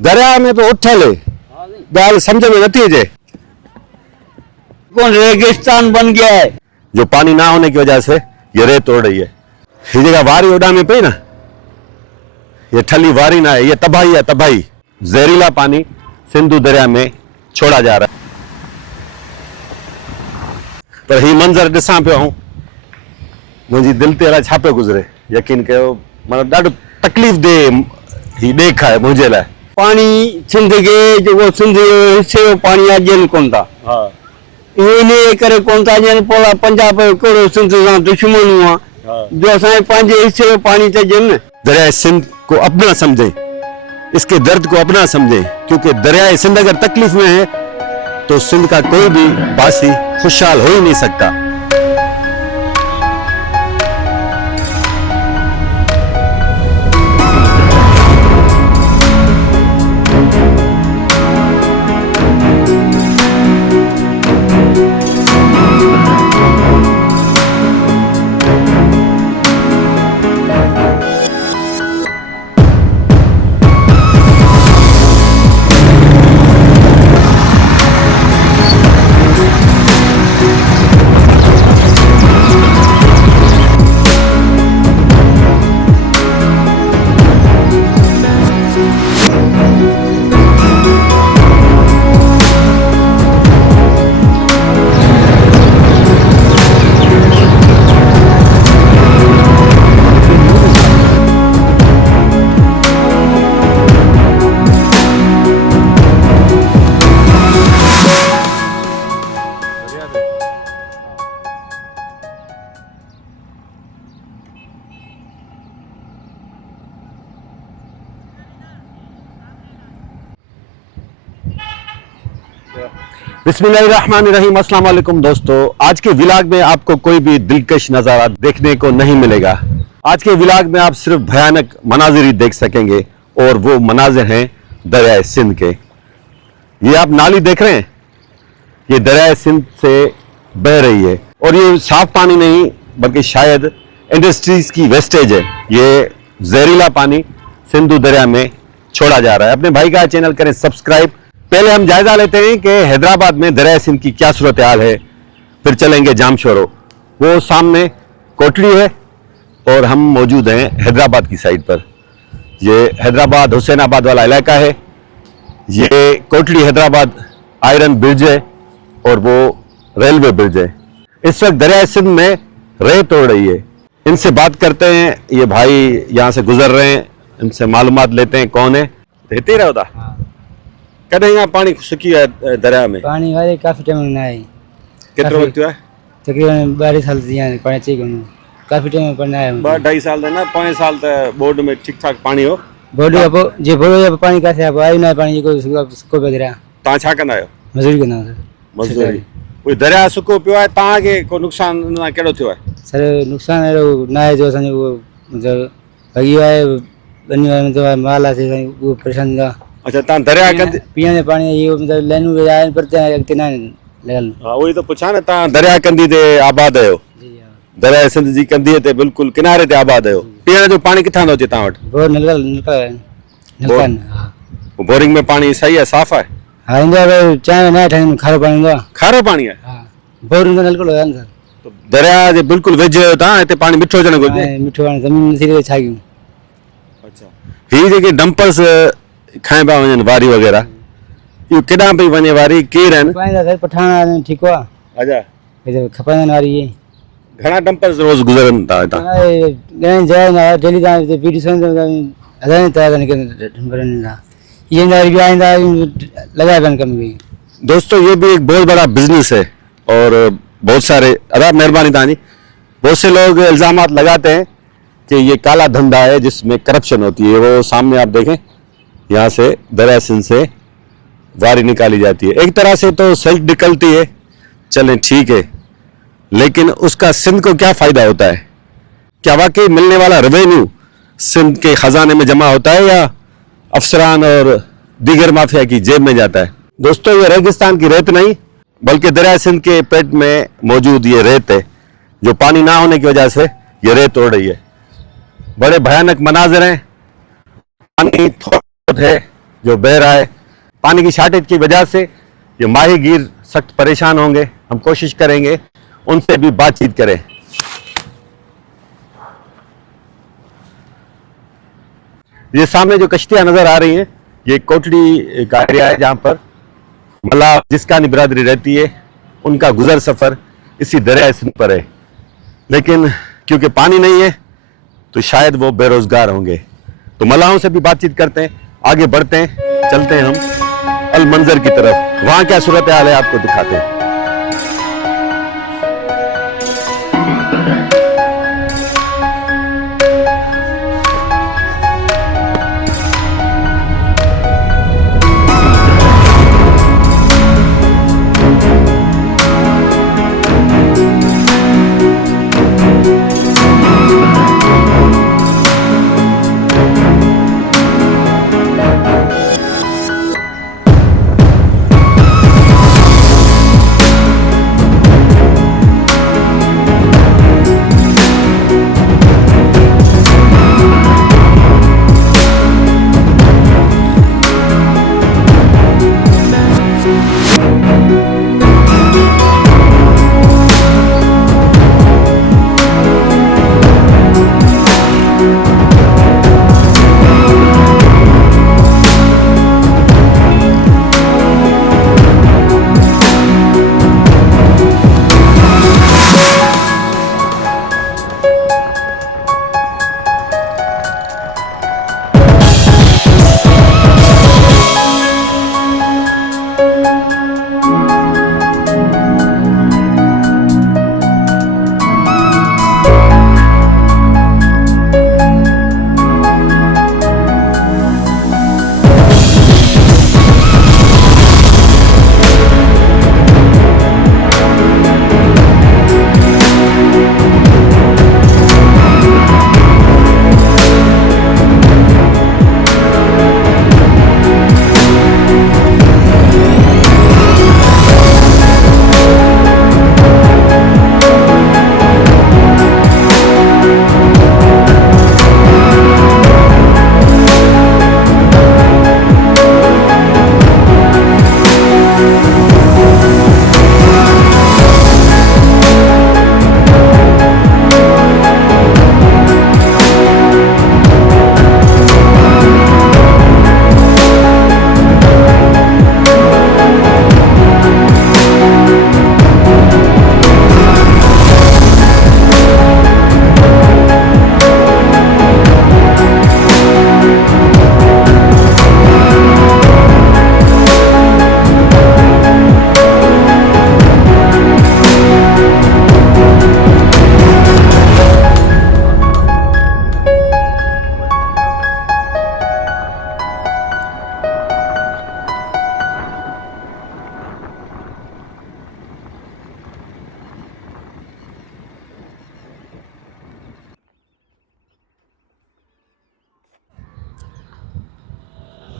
दरिया में तो उठल है, गाल समझ में नहीं अचे। कौन रेगिस्तान बन गया है? जो पानी ना होने की वजह से ये रेत तोड़ रही है। ये जगह वारी उड़ा में पई ना, ये ठली वारी ना है, ये तबाही है, तबाही। जहरीला पानी सिंधु दरिया में छोड़ा जा रहा है। पर ही मंजर ॾिसां पियो हूं, मुंहिंजी दिलि ते अलाए छा पियो गुज़रे। यकीन कयो, मतलब ॾाढो तकलीफ़ दे ही ॾेख आहे मुंहिंजे लाइ। पानी सिंध के जो सिंध हिस्से जो पानी अजन कोन था, इन करे कोन था अजन। पोला पंजाब कहिड़ो सिंध सां दुश्मन हुआ जो असांजे पंहिंजे हिस्से जो पानी त अजन। दरिया सिंध को अपना समझें, इसके दर्द को अपना समझें, क्योंकि दरिया सिंध अगर तकलीफ में है तो सिंध का कोई भी वासी खुशहाल हो ही नहीं सकता। बिस्मिल्लाहिर्रहमानिर्रहीम। अस्सलाम वालेकुम दोस्तों, आज के व्लॉग में आपको कोई भी दिलकश नज़ारा देखने को नहीं मिलेगा। आज के व्लॉग में आप सिर्फ भयानक मनाजिर ही देख सकेंगे, और वो मनाजिर हैं दरिया सिंध के। ये आप नाली देख रहे हैं, ये दरिया सिंध से बह रही है, और ये साफ पानी नहीं बल्कि शायद इंडस्ट्रीज की वेस्टेज है। ये जहरीला पानी सिंधु दरिया में छोड़ा जा रहा है। अपने भाई का चैनल करें सब्सक्राइब। पहले हम जायजा लेते हैं कि हैदराबाद में दरिया सिंध की क्या सूरत हाल है, फिर चलेंगे जामशोरो। वो सामने कोटली है और हम मौजूद हैं हैदराबाद की साइड पर। ये हैदराबाद हुसैनाबाद वाला इलाका है। ये कोटली हैदराबाद आयरन ब्रिज है और वो रेलवे ब्रिज है। इस वक्त दरिया सिंध में रेत तोड़ रही है। इनसे बात करते हैं, ये भाई यहाँ से गुजर रहे हैं, इनसे मालूमात लेते हैं कौन है। रहते ही रहो कदे यहाँ पानी सुकी है दरिया में? पानी वाले काफी टाइम ना है। कितना वक्त हुआ है? तकरीबन 12 साल से यहाँ पानी चाहिए कोन, काफी टाइम पर ना है। 2.5 साल ना 5 साल तक बोर्ड में ठीक ठाक पानी हो। बोर्ड अब जे बोर्ड पानी का से अब आई ना पानी को बदरा। ता छा कंदा आयो? मजदूरी कंदा सर। मजदूरी। कोई दरिया सुको पियो है, ता के को नुकसान ना केड़ो थियो है? सर नुकसान है ना है, जो असन वो मतलब भगी है बनी में तो माला से वो परेशान का। अच्छा, ता दरिया कंदी पीने पानी ये मतलब लाइन में आए पर अगते ना लगल। हां वही तो पूछा ना, ता दरिया कंदी ते आबाद आयो? जी हां, दरिया सिंध जी कंदी ते बिल्कुल किनारे ते आबाद आयो। पीने जो पानी किथां दो ता वट? बोर निकल हां। वो बोरिंग में पानी सही है, साफ है? हां, इंदा चाय ना ठन खारो पानी दा। खारो पानी है? हां, बोरिंग में निकल है सर। तो दरिया जे बिल्कुल वेझ ता इते पानी मिठो जण घुर्जे। मिठो पानी जमीन से छा गयो। अच्छा, ही जेके डंपर्स खाए पा वञनि वारी वग़ैरह, इहो केॾां पई वञे वारी? केरु आहिनि? पाइंदा सर पठान ठीक हुआ। अच्छा, ये खपाइन वारी ये घणा डंपर्स रोज़ गुज़रनि था हितां? गए जाए ना डेली दा पीडी सन अदान ता के डंपरन दा ये ना भी आइंदा लगा बन कम गई। दोस्तों, ये भी एक बहुत बड़ा बिजनेस है, और बहुत सारे अदा मेहरबानी तानी, बहुत से लोग इल्ज़ामात लगाते हैं कि ये काला धंधा है जिसमें करप्शन होती है। वो सामने आप देखें, यहाँ से दरिया सिंध से वारी निकाली जाती है। एक तरह से तो सेल्फ निकलती है, चलें ठीक है, लेकिन उसका सिंध को क्या फ़ायदा होता है? क्या वाकई मिलने वाला रेवेन्यू सिंध के ख़जाने में जमा होता है, या अफसरान और दीगर माफिया की जेब में जाता है? दोस्तों, ये रेगिस्तान की रेत नहीं बल्कि दरिया सिंध के पेट में मौजूद ये रेत है, जो पानी ना होने की वजह से ये रेत तोड़ रही है। बड़े भयानक मनाजिर हैं। पानी थोड़ा है जो बह रहा है। पानी की शार्टेज की वजह से ये माहीगीर सख्त परेशान होंगे। हम कोशिश करेंगे उनसे भी बातचीत करें। ये सामने जो कश्तियां नजर आ रही हैं, ये कोटड़ी का एरिया है जहां पर मल्लाह जिस्कानी बिरादरी रहती है। उनका गुजर सफर इसी दरिया सिंध पर है, लेकिन क्योंकि पानी नहीं है तो शायद वो बेरोजगार होंगे। तो मल्लाहों से भी बातचीत करते हैं, आगे बढ़ते हैं, चलते हैं हम अल मंजर की तरफ। वहां क्या सूरत हाल है आपको दिखाते हैं।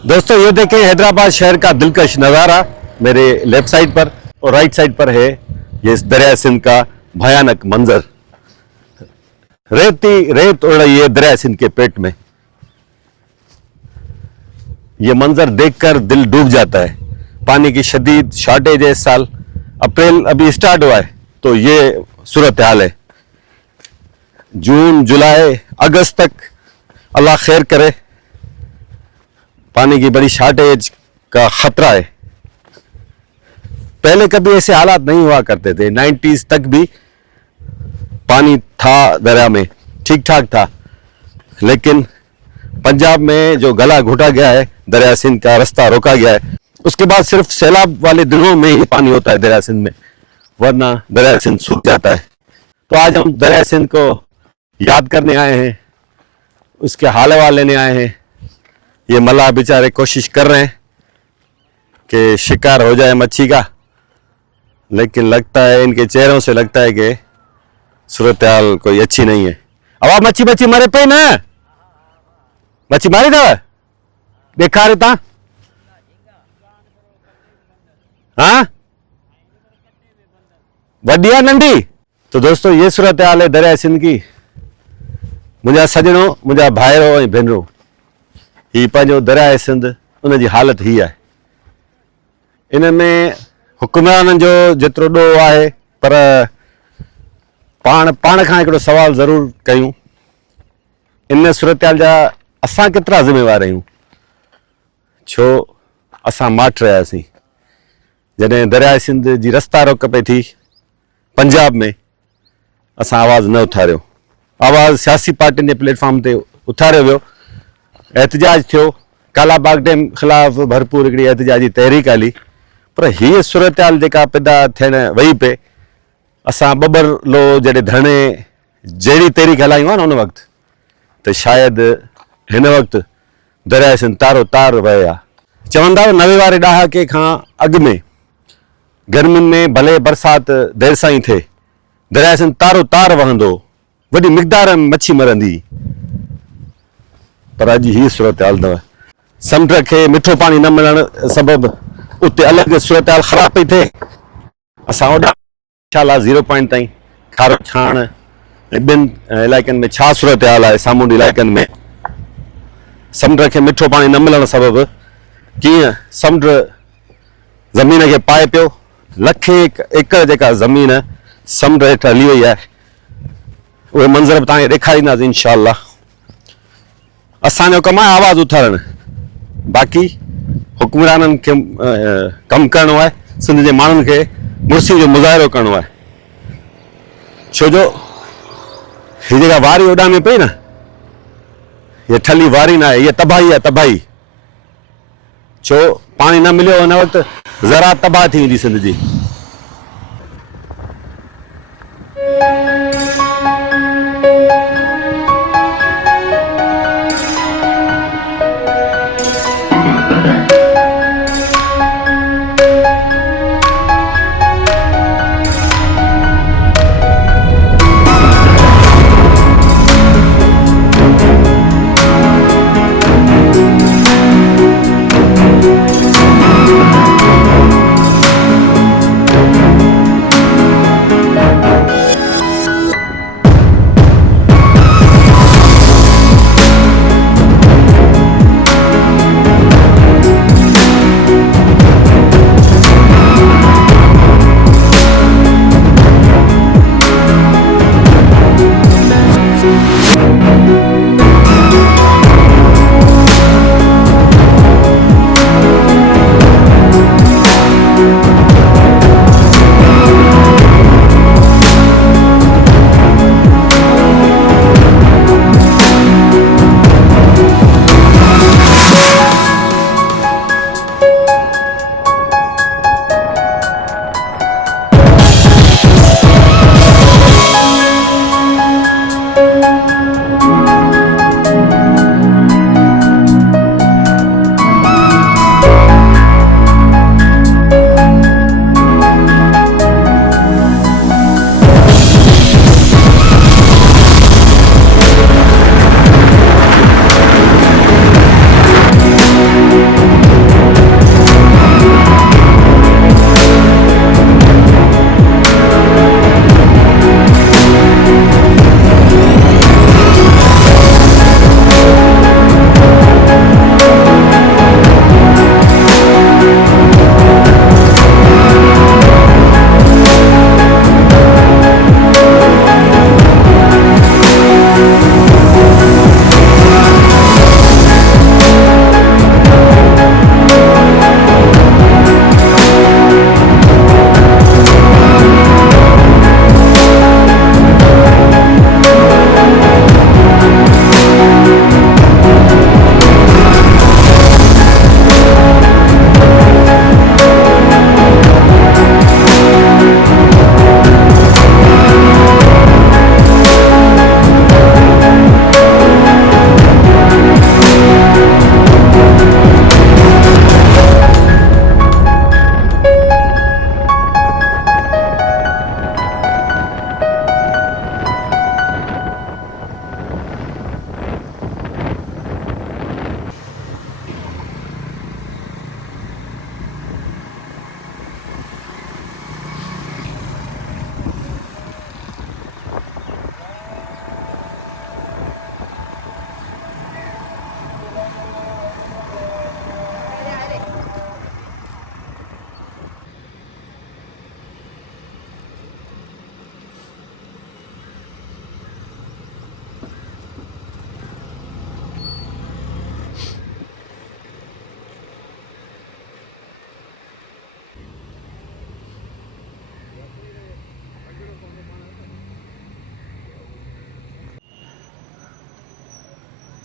दोस्तों ये देखें हैदराबाद शहर का दिलकश नज़ारा। मेरे लेफ्ट साइड पर और राइट साइड पर है ये इस दरिया सिंध का भयानक मंजर। रेत उड़ रही है दरिया सिंध के पेट में। ये मंजर देखकर दिल डूब जाता है। पानी की शदीद शॉर्टेज है इस साल। अप्रैल अभी स्टार्ट हुआ है तो ये सूरत हाल है। जून, जुलाई, अगस्त तक अल्लाह खैर करे। पानी की बड़ी शॉर्टेज का खतरा है। पहले कभी ऐसे हालात नहीं हुआ करते थे। 90s तक भी पानी था दरिया में, ठीक ठाक था, लेकिन पंजाब में जो गला घुटा गया है, दरिया सिंध का रास्ता रोका गया है, उसके बाद सिर्फ सैलाब वाले दिनों में ही पानी होता है दरिया सिंध में, वरना दरिया सिंध सूख जाता है। तो आज हम दरिया सिंध को याद करने आए हैं, उसके हाल हवाले लेने आए हैं। ये मल्लाह बेचारे कोशिश कर रहे हैं कि शिकार हो जाए मच्छी का, लेकिन लगता है इनके चेहरों से लगता है कि सूरत हाल कोई अच्छी नहीं है। अब आप मच्छी मारे पे ना, मच्छी मारी था देखा रहे था। हाँ वडिया नंढी। तो दोस्तों ये सूरत हाल है दरिया सिंध की। मुंहिंजा सजणो, मुंहिंजा भाइरो ऐं भेनरूं, ही पंहिंजो दरिया सिंध उन जी हालत ही आहे। इन में हुक्मराननि जो जेतिरो ॾोह आहे, पर पाण खां हिकिड़ो सवाल ज़रूरु कयूं, इन सूरत जा असां केतिरा ज़िम्मेवार आहियूं? छो असां माठ रहियासीं जॾहिं दरियाए सिंध जी रस्ता रोक पई थी पंजाब में, असां आवाज़ न उथारियो। आवाज़ सियासी पार्टियुनि जे प्लेटफॉर्म ते उथारियो वियो, एहतजाज थियो, कालाबाग डैम ख़िलाफ़ भरपूर हिकिड़ी एहतजाजी तहरीक हली, पर हीअ सूरत हाल जेका पैदा थियण वई पे, असां ॿॿर लो जॾहिं धरणे जहिड़ी तहरीक हलायूं न उन वक़्तु, त शायदि हिन वक़्तु दरियाए सिंध तारो तार वहे आहे। चवंदा 90 वारे ॾहाके खां अॻु में गर्मियुनि में भले बरसाति देरि सां ई थिए, दरियाए सिंध तारो तार वहंदो, वॾी मिक़दार में मच्छी मरंदी, पर अॼु हीअ सूरत हाल अथव। समुंड खे मिठो पाणी न मिलण सबबि उते अलॻि सूरत हाल ख़राब पई थिए। असां ओॾा इंशाअल्लाह 0 पॉइंट ताईं खारो छाण ऐं ॿियनि इलाइक़नि में छा सूरत हाल आहे, सामूंडी इलाइक़नि में समुंड खे मिठो पाणी न मिलण सबबि कीअं समुंड ज़मीन खे पाए पियो, लखे एकड़ जेका ज़मीन समुंड हेठि हली वई आहे, उहे मंज़र बि तव्हांखे ॾेखारींदासीं इंशाअल्लाह। असांजो कमु आहे आवाज़ उथारणु, बाक़ी हुक्मराननि खे कमु करिणो आहे, सिंध जे माण्हुनि खे मुड़सी जो मुज़ाहिरो करिणो आहे। छो जो हीअ जेका वारी उॾामे पई न, हीअ ठली वारी न आहे, हीअ तबाही आहे, तबाही। छो पाणी न मिलियो हुन वक़्तु ज़राअत तबाह थी वेंदी सिंध जी।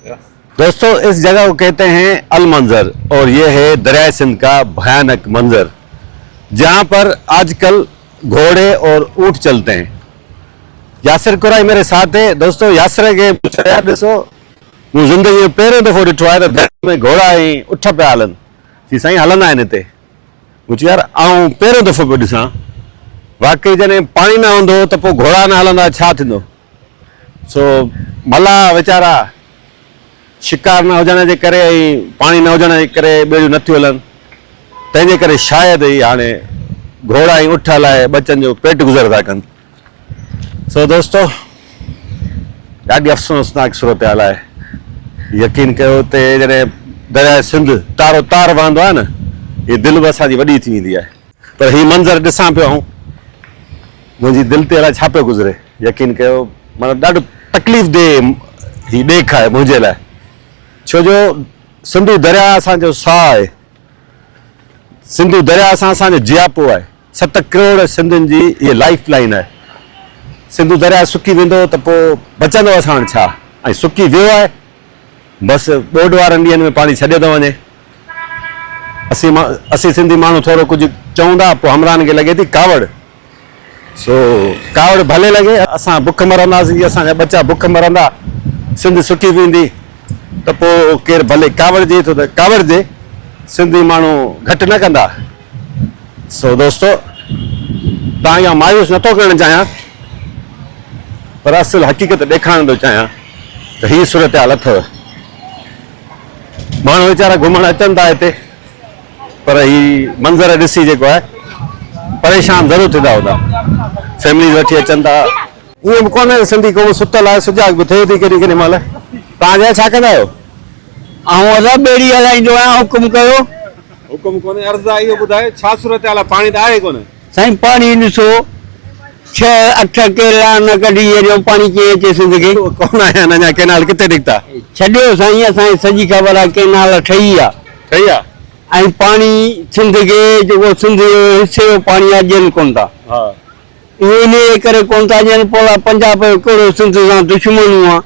दोस्तों इस जगह को कहते हैं अल मंजर और ये है दरिया सिंध का भयानक मंजर जहाँ पर आजकल घोड़े और ऊंट चलते हैं। यासिर कुराई मेरे साथ है। दोस्तों यासिर के ॾिसो मूं ज़िंदगी में पहिरियों दफ़ो ॾिठो आहे त दरिया में घोड़ा ऐं ऊठ पिया हलनि की साईं हलंदा आहिनि हिते। मूं चयो यार आउं पहिरियों दफ़ो पियो ॾिसां वाकई जॾहिं पाणी न हूंदो त पोइ घोड़ा न हलंदा छा थींदो। सो मला वीचारा शिकार न हुजण जे करे ऐं पाणी न हुजण जे करे ॿेड़ियूं नथियूं हलनि तंहिंजे करे शायदि ई हाणे घोड़ा ऐं ऊठ हलाए बचनि जो पेट गुज़र था कनि। सो दोस्तों ॾाढी अफ़सोसनाक सूरत हाल आहे। यकीन कयो हुते जॾहिं दरिया सिंध तारो तार वहंदो आहे न हीअ दिलि बि असांजी वॾी थी वेंदी आहे। पर हीउ मंज़र ॾिसां पियो आऊं मुंहिंजी दिलि ते अलाए छा पियो गुज़रे। यकीन कयो मतिलबु ॾाढो तकलीफ़ दे हीउ ॾेख आहे मुंहिंजे लाइ छो जो सिंधू दरिया असांजो साह आहे। सिंधू दरिया सां असांजो जियापो आहे। 7 करोड़ सिंधियुनि जी इहा लाइफ लाइन आहे। सिंधू दरिया सुकी वेंदो त पोइ बचंदो असां वटि छा ऐं सुकी वियो आहे बसि ॿोॾ वारनि ॾींहंनि में पाणी छॾियो थो वञे। असीं सिंधी माण्हू थोरो कुझु चऊं था पोइ हमराहनि खे लॻे थी कावड़। सो कावड़ भले लॻे असां बुख मरंदासीं असांजा बच्चा बुख मरंदा सिंध सुकी वेंदी त पोइ केरु भले कावड़जे थो त कावड़जे सिंधी माण्हू घटि न कंदा। सो दोस्तो तव्हां इहा मायूस नथो करणु चाहियां पर असुल हक़ीक़त ॾेखारण थो चाहियां त हीअ सूरत हाल अथव। माण्हू वीचारा घुमणु अचनि था हिते पर हीअ मंज़र ॾिसी जेको आहे परेशान ज़रूरु थींदा हूंदा। फैमिलीज़ वठी अचनि था ईअं बि कोन्हे सिंधी क़ौम सुतल आहे सुजाग बि थिए थी केॾी केॾी महिल। तव्हां छा कंदा आहियो? आऊं अदा ॿेड़ी हलाईंदो आहियां। हुकुम कयो। हुकुम कोन्हे अर्ज़ु आहे इहो ॿुधाए छा सूरत हाल आहे? पाणी त आहे कोन्हे साईं पाणी ॾिसो 6-8 केला न कढी हेॾो पाणी कीअं अचे सिंध खे। कोन आया आहिनि अञा केनाल किथे निकिता? छॾियो साईं असांखे सॼी ख़बर आहे केनाल ठही आहे ठही आहे ऐं पाणी सिंध खे जेको सिंध जो हिसे जो पाणी आहे ॾियनि कोन था। इहो इन करे कोन था ॾियनि पोइ पंजाब जो कहिड़ो सिंध सां दुश्मन आहे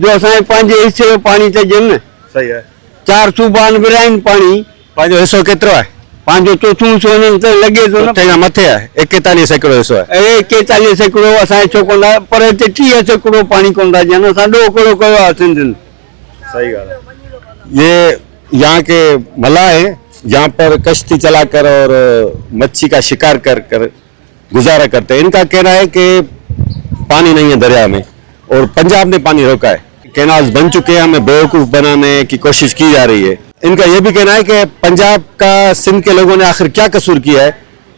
जो असांजे पंहिंजे हिसे जो पाणी त ॾियनि। सही आहे 4 सूबा विराइनि पाणी पंहिंजो हिसो केतिरो आहे? पंहिंजो चोथों हिसो हिननि त लॻे थो न खां मथे आहे 41 सैकड़ो हिसो आहे। 41 सैकड़ो असांखे छो कोन आहे पर हिते 30 सैकड़ो पाणी कोन था ॾियनि। असां ॾोह कहिड़ो कयो आहे सिंधियुनि। सही ॻाल्हि आहे। ये यहाँ के मलाह हैं यहाँ पर कश्ती चलाकर और मच्छी का शिकार कर कर गुजारा करते हैं। इनका कहना है कि पानी नहीं है दरिया में और पंजाब ने पानी रोका है। कैनाल्स बन चुके हैं हमें बेवकूफ़ बनाने की कोशिश की जा रही है। इनका यह भी कहना है कि पंजाब का सिंध के लोगों ने आखिर क्या कसूर किया है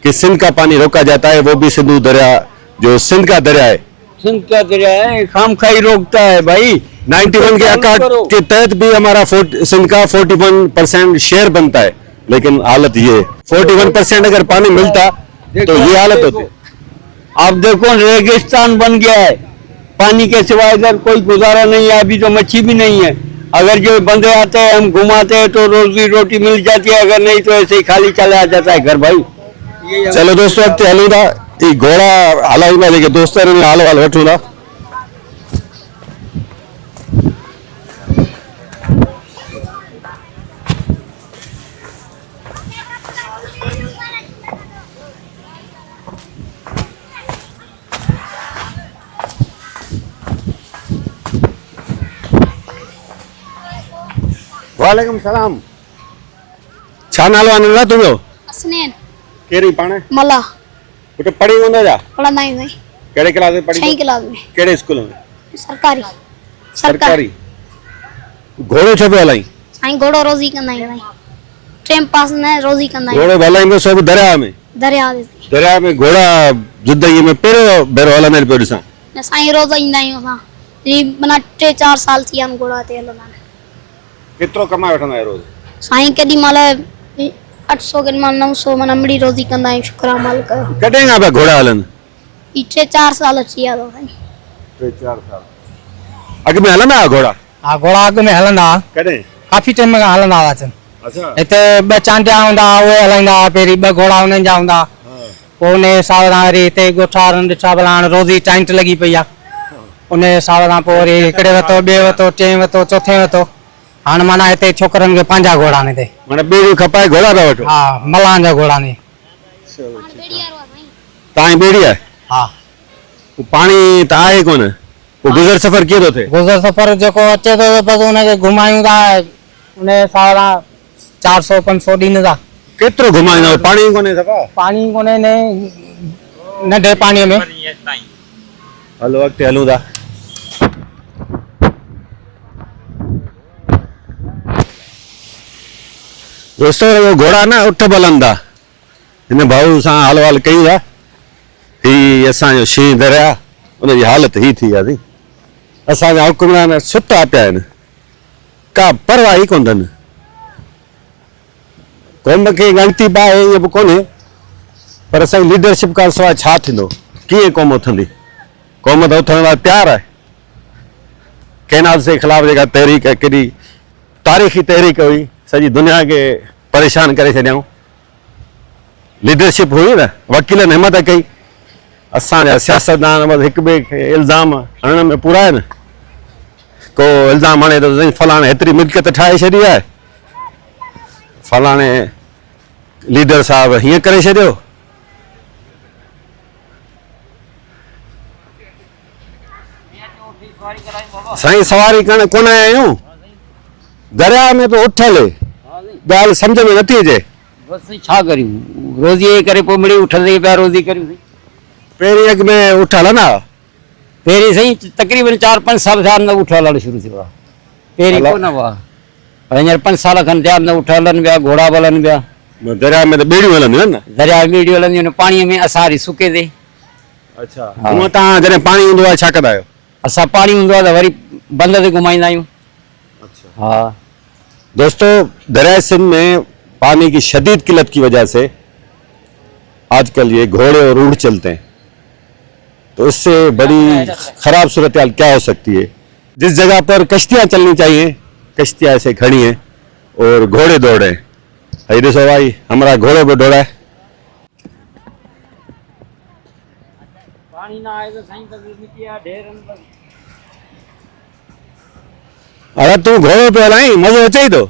कि सिंध का पानी रोका जाता है वो भी सिंधु दरिया जो सिंध का दरिया है। सिंध का दरिया है खामखाई रोकता है भाई। 91 के अकार्ड के तहत भी हमारा सिंध का 41% शेयर बनता है लेकिन हालत ये 41% अगर पानी मिलता तो ये हालत होती। अब देखो रेगिस्तान बन गया है पानी के सिवाय इधर कोई गुजारा नहीं है। अभी तो मच्छी भी नहीं है। अगर जो बंदे आते हैं हम घुमाते हैं तो रोजी रोटी मिल जाती है अगर नहीं तो ऐसे ही खाली चला जाता है घर भाई। चलो दोस्तों अॻिते हलूं था। ये घोड़ा हलाईंदा जेके दोस्त आहिनि हाल हाल वठूं था। वालेकुम सलाम। छा नालो आहे नंढा तुंहिंजो? हसनैन कहिड़ी पाण मला बेटा पढ़ी हूंदो छा? पढ़ंदा आहियूं साईं कहिड़े क्लास में पढ़ी? 6 क्लास में। कहिड़े स्कूल में? सरकारी सरकारी। घोड़ो छो पियो हलाई? साईं घोड़ो रोज़ी कंदा आहियूं साईं टाइम पास न रोज़ी कंदा आहियूं। घोड़ो हलाईंदो सो बि दरिया में? दरिया ते दरिया में घोड़ा ज़िंदगी में पहिरियों भेरो हलंदे पियो ॾिसां। न साईं रोज़ ईंदा आहियूं असां ही माना 3-4 साल थी विया आहिनि घोड़ा ते हलंदा आहिनि। केतिरो कमाए वठंदा आहियो रोज़? साईं केॾी महिल 800 केॾी महिल 900 माना मिड़ी रोज़ी कंदा आहियूं। शुक्र आहे मालिक जो। कॾहिं खां पिया घोड़ा हलनि? ही 3-4 साल थी विया अथव साईं। 3-4 साल अॻु में हलंदा हुआ घोड़ा? हा घोड़ा अॻु में हलंदा हुआ कॾहिं? काफ़ी टाइम खां हलंदा हुआसीं। अच्छा हिते 2 चांटिया हूंदा उहे हलाईंदा हुआ पहिरीं 2 घोड़ा हुननि जा हूंदा पोइ उन हिसाब सां वरी हिते ॻोठा वारनि ॾिठा भला हाणे रोज़ी टाइंट लॻी पई आहे उन साल खां पोइ वरी हिकिड़े वरितो, ॿिए वरितो, टें वरितो, चोथे वरितो। हाणे माना हिते छोकिरनि खे पंहिंजा घोड़ा आहिनि हिते। माना बेड़ियूं खपाए घोड़ा था वठो? हा, मलान जा घोड़ा आहिनि। तव्हांजी बेड़ी आहे? हा। पाणी त आहे कोन, पोइ गुज़र सफ़र कीअं थो थिए? गुज़र सफ़र जेको अचे थो बसि हुनखे घुमायूं था। उन हिसाब सां 400-500 ॾींदा था। केतिरो घुमाईंदव? पाणी कोन्हे सफ़ा? पाणी कोन्हे ने नंढे पाणीअ में। हलो अॻिते हलूं था। दोस्तों वो घोड़ा ना उठ हलनि था। हिन भाऊ सां हाल वाल कयूं था। ही असांजो शींहं दरिया, उनजी हालत ही थी आहे। असांजा हुकुमरान सुता पिया आहिनि, का परवाह ई कोन अथनि। क़ौम खे ॻणती बि आहे ईअं बि कोन्हे, पर असांजी लीडरशिप खां सवाइ छा थींदो? कीअं क़ौम उथंदी? क़ौम त उथण लाइ तयारु आहे। कैनाल जे ख़िलाफ़ जेका तहरीक आहे, केॾी तारीख़ी तहरीक हुई, सॼी दुनिया खे परेशान करे छॾियऊं। लीडरशिप हुई न, वकीलनि हिमत कई। असांजा सियासतदान बसि हिक ॿिए खे इल्ज़ाम हणण में पूरा आहिनि। को इल्ज़ाम हणे थो फलाणे हेतिरी मिल्कियत ठाहे छॾी आहे, फलाणे लीडर साहब हीअं करे छॾियो। साईं सवारी करण कोन आया आहियूं, दरिया में पियो उथल, ॻाल्हि सम्झ में नथी अचे। बसि छा करियूं, रोज़ीअ जे करे पोइ मिड़ी उठंदे पिया रोज़ी करियूं। पहिरीं अॻु में उठ हलंदा? पहिरीं साईं तक़रीबन 4-5 साल थिया न उठ हलणु शुरू थियो आहे। पहिरीं कोन हुआ, हींअर 5 साल खनि थिया न उठ हलनि पिया, घोड़ा बि हलनि पिया। दरिया में त ॿेड़ियूं हलंदियूं आहिनि न? दरिया में ॿेड़ियूं हलंदियूं आहिनि, पाणीअ में असां सुके ते। अच्छा, हूअं तव्हां जॾहिं पाणी हूंदो आहे छा कंदा आहियो? असां पाणी हूंदो आहे त वरी बंद ते घुमाईंदा आहियूं। हाँ दोस्तों, दरिया सिंध में पानी की शदीद किल्लत की वजह से आजकल ये घोड़े और ऊँट चलते हैं, तो इससे बड़ी खराब सूरत हाल क्या हो सकती है? जिस जगह पर कश्तियाँ चलनी चाहिए, कश्तियाँ ऐसे खड़ी हैं और घोड़े दौड़ रहे हैं। भाई देखो भाई, हमारा घोड़े पे दौड़ा है। पानी ना आए तो साईं तक मिट्टी ढेर। अरे तू घोड़े पे हलाई मज़ो अचे ई थो।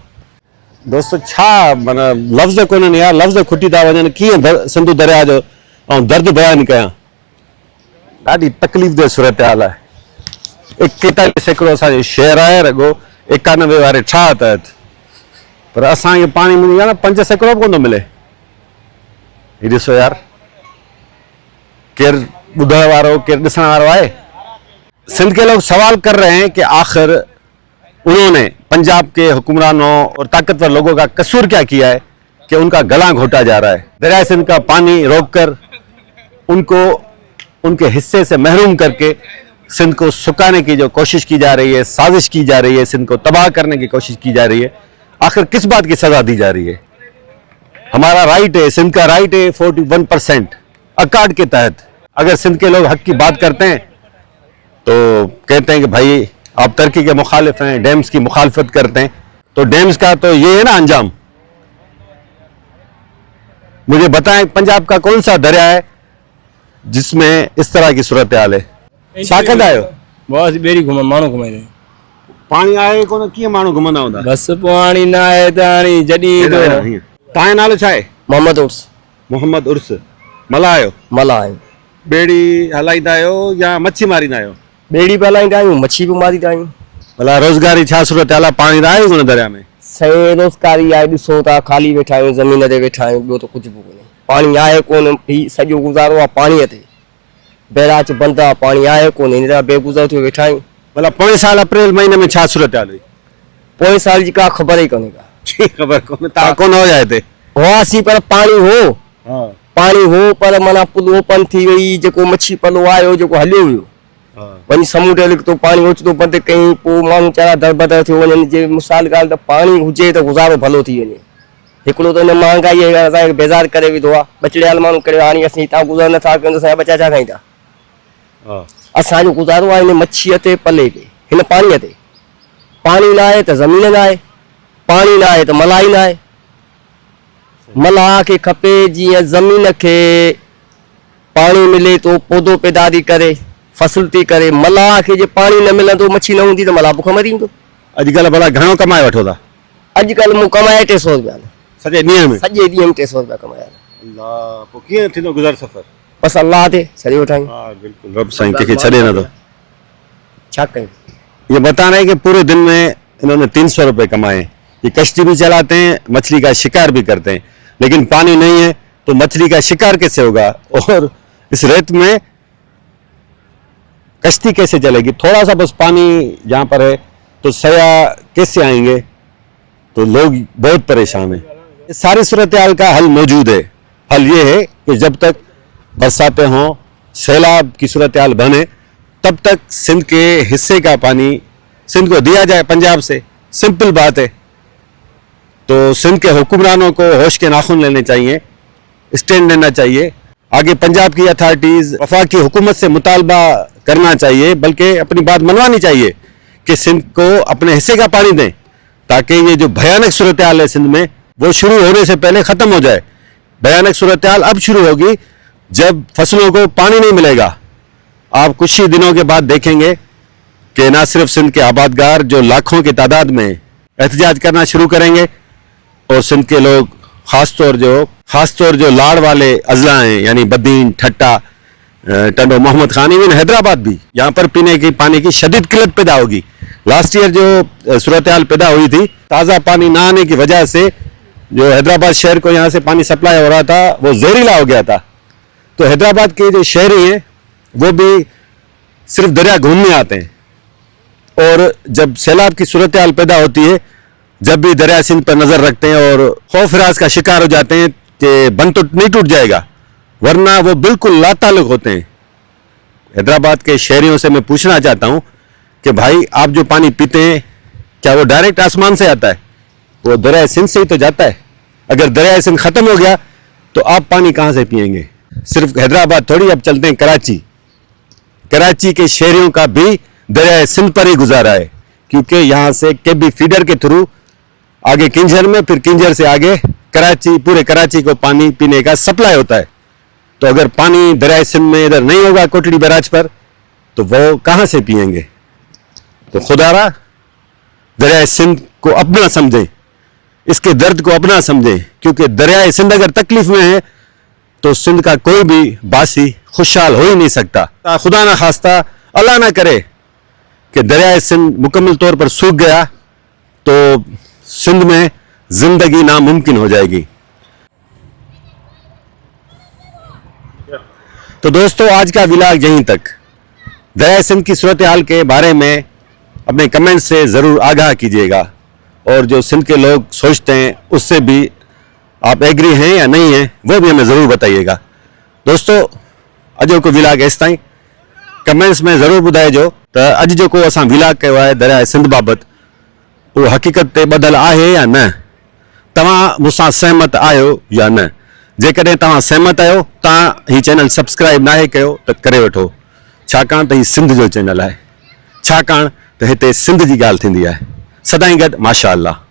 दोस्तों छा माना लफ़्ज़ कोन्हनि यार, लफ़्ज़ खुटी था वञनि। कीअं सिंधु दरिया जो ऐं दर्द बयानु कयां? ॾाढी तकलीफ़ दे सूरत हाल आहे। 41% असांजो शहर आहे, रुॻो 91 वारे छा तहत, पर असांखे पाणी मिली आहे न 5% बि कोन थो मिले। ही ॾिसो यार, केरु ॿुधण वारो, केरु ॾिसण वारो आहे? सिंध के लोग सवाल कर रहे हैं कि आखिर उन्होंने पंजाब के हुक्मरानों और ताकतवर लोगों का कसूर क्या किया है कि उनका गला घोटा जा रहा है। दरिया सिंध का पानी रोककर उनको उनके हिस्से से महरूम करके सिंध को सुखाने की जो कोशिश की जा रही है, साजिश की जा रही है, सिंध को तबाह करने की कोशिश की जा रही है, आखिर किस बात की सजा दी जा रही है? हमारा राइट है, सिंध का राइट है 41% अकार्ड के तहत। अगर सिंध के लोग हक की बात करते हैं तो कहते हैं कि भाई आप तरक्की के मुखालिफ हैं, डैम्स की मुखालफत करते हैं, तो डैम्स का तो ये है ना अंजाम। मुझे बताएं पंजाब का कौन सा दरिया है जिसमें इस तरह की सूरत हाल है? छा कंदा आहियो? बस बेड़ी घुमा माण्हू घुमाईंदा आहियूं। पाणी आहे कोन, कीअं माण्हू घुमंदा हूंदा? बस पाणी न आहे त हाणे जॾहिं तव्हांजो नालो छा आहे? मोहम्मद उर्स। मोहम्मद उर्स। मला आहियो? मला आहियूं। बेड़ी हलाईंदा आहियो या मच्छी मारींदा आहियो? बेड़ी बि हलाईंदा आहियूं, मच्छी बि मारींदा आहियूं। भला रोज़गारी छा सूरत हाल आहे? पाणी त आहे कोन दरिया में? सही रोज़गारी आहे, ॾिसो था खाली वेठा आहियूं, ज़मीन ते वेठा आहियूं, ॿियो त कुझु बि कोन्हे। पाणी आहे कोन, ही सॼो गुज़ारो आहे पाणीअ ते। बैराज बंदि आहे, पाणी आहे कोन, हिन लाइ बेगुज़ार थियो वेठा आहियूं। भला पोएं साल अप्रैल महीने में छा सूरत हाल हुई? पोएं साल जी का ख़बर ई कोन्हे का। ख़बर कोन, तव्हां कोन हुया हिते? हुआसीं पर पाणी हो, पाणी हो पर माना पुल ओपन थी वई, जेको मच्छी पलो आयो जेको हलियो हुयो, वञी समुंड निकितो, पाणी ओचितो बंदि कई, पोइ माण्हू चरा दरबदर थियो वञनि। जे मिसाल ॻाल्हि त पाणी हुजे त गुज़ारो भलो थी वञे। हिकिड़ो त हिन महांगाई असांखे बेज़ार करे विधो आहे, बचड़ियाल माण्हू करे। हाणे असीं हितां गुज़ार नथा कयूं त असांजा बचा छा खाईंदा? असांजो गुज़ारो आहे हिन मच्छीअ ते, पले ते, हिन पाणीअ ते। पाणी न आहे त ज़मीन न आहे, पाणी न आहे त मलाई न आहे। मलाह खे खपे जीअं ज़मीन खे पाणी मिले थो, पौधो पैदा थी करे, फसल थी करे मलाह खे जे पाणी न मिलंदो मच्छी न हूंदी त मलाह बुख मरी वेंदो। अॼुकल्ह भला घणो कमाए वठो था अॼुकल्ह मूं कमाए 300 रुपया सॼे ॾींहं में? सॼे ॾींहं में 300 रुपया कमाया। अल्लाह, पोइ कीअं थींदो गुज़र सफ़र? बसि अलाह ते छॾे वठायूं। हाँ बिल्कुल, रब साईं कंहिंखे छॾे नथो। छा कयूं? ये बता रहे हैं कि पूरे दिन में इन्होंने 300 रुपए कमाए। ये कश्ती भी चलाते हैं, मछली का शिकार भी करते हैं, लेकिन पानी नहीं है तो मछली का शिकार कैसे होगा और इस रेत में कश्ती कैसे चलेगी? थोड़ा सा बस पानी जहाँ पर है तो सया कैसे आएंगे? तो लोग बहुत परेशान हैं। इस सारी सूरत हाल का हल मौजूद है। हल ये है कि जब तक बरसातें हों, सैलाब की सूरत हाल बने, तब तक सिंध के हिस्से का पानी सिंध को दिया जाए पंजाब से। सिंपल बात है। तो सिंध के हुक्मरानों को होश के नाखून लेने चाहिए, स्टैंड लेना चाहिए। आगे पंजाब की अथॉरिटीज़ वफाकी हुकूमत से मुतालबा करना चाहिए, बल्कि अपनी बात मनवानी चाहिए कि सिंध को अपने हिस्से का पानी दें, ताकि ये जो भयानक सूरत हाल है सिंध में वो शुरू होने से पहले ख़त्म हो जाए। भयानक सूरत हाल अब शुरू होगी जब फसलों को पानी नहीं मिलेगा। आप कुछ ही दिनों के बाद देखेंगे कि ना सिर्फ सिंध के आबादगार जो लाखों की तादाद में एहतजाज करना शुरू करेंगे, और सिंध के लोग खासतौर जो लाड़ वाले अजला हैं, यानी बदीन, ठट्टा, टंडो, मोहम्मद खान, इवन हैदराबाद भी, यहाँ पर पीने की पानी की शदीद किल्लत पैदा होगी। लास्ट ईयर जो सूरत हाल पैदा हुई थी, ताज़ा पानी ना आने की वजह से जो हैदराबाद शहर को यहाँ से पानी सप्लाई हो रहा था वो जहरीला हो गया था। तो हैदराबाद के जो शहरी हैं वो भी सिर्फ दरिया घूमने आते हैं, और जब सैलाब की सूरत हाल पैदा होती है, जब भी दरिया सिंध पर नज़र रखते हैं और खौफ राज का शिकार हो जाते हैं कि बंद तो नहीं टूट जाएगा, वरना वो बिल्कुल लाताल्लुक होते हैं। हैदराबाद के शहरियों से मैं पूछना चाहता हूँ कि भाई आप जो पानी पीते हैं क्या वो डायरेक्ट आसमान से आता है? वो दरिया सिंध से ही तो जाता है। अगर दरिया सिंध ख़त्म हो गया तो आप पानी कहाँ से पिएंगे? सिर्फ हैदराबाद थोड़ी, अब चलते हैं कराची। कराची के शहरियों का भी दरिया सिंध पर ही गुजारा है, क्योंकि यहाँ से केबी फीडर के थ्रू आगे किंजर में, फिर किंजर से आगे कराची, पूरे कराची को पानी पीने का सप्लाई होता है। तो अगर पानी दरिया सिंध में इधर नहीं होगा कोटड़ी बैराज पर, तो वो कहाँ से पिएंगे? तो खुदारा दरिया सिंध को अपना समझें, इसके दर्द को अपना समझें, क्योंकि दरिया सिंध अगर तकलीफ में है तो सिंध का कोई भी बासी खुशहाल हो ही नहीं सकता। खुदा ना खास्ता, अल्लाह ना करे कि दरिया सिंध मुकम्मल तौर पर सूख गया तो सिंध में जिंदगी नामुमकिन हो जाएगी। तो दोस्तों, आज का व्लॉग यहीं तक। दरिया सिंध की सूरत हाल के बारे में अपने कमेंट से ज़रूर आगाह कीजिएगा, और जो सिंध के लोग सोचते हैं उससे भी आप एग्री हैं या नहीं हैं वो भी हमें ज़रूर बताइएगा। दोस्तों, अॼो को व्लॉग एसि ताईं। कमेंट्स में ज़रूर ॿुधाइजो त अॼु जेको असां व्लॉग कयो आहे दरिया सिंध बाबति, उहो हक़ीक़त ते ॿधल आहे या न? तव्हां मूंसां सहमत आहियो या न? जेकॾहिं तव्हां सहमत आहियो, तव्हां हीउ चैनल सब्सक्राइब नाहे कयो त करे वठो, छाकाणि त हीउ सिंध जो चैनल आहे, छाकाणि त हिते सिंध जी ॻाल्हि थींदी आहे। सदाईं गॾु, माशा अल्लाह।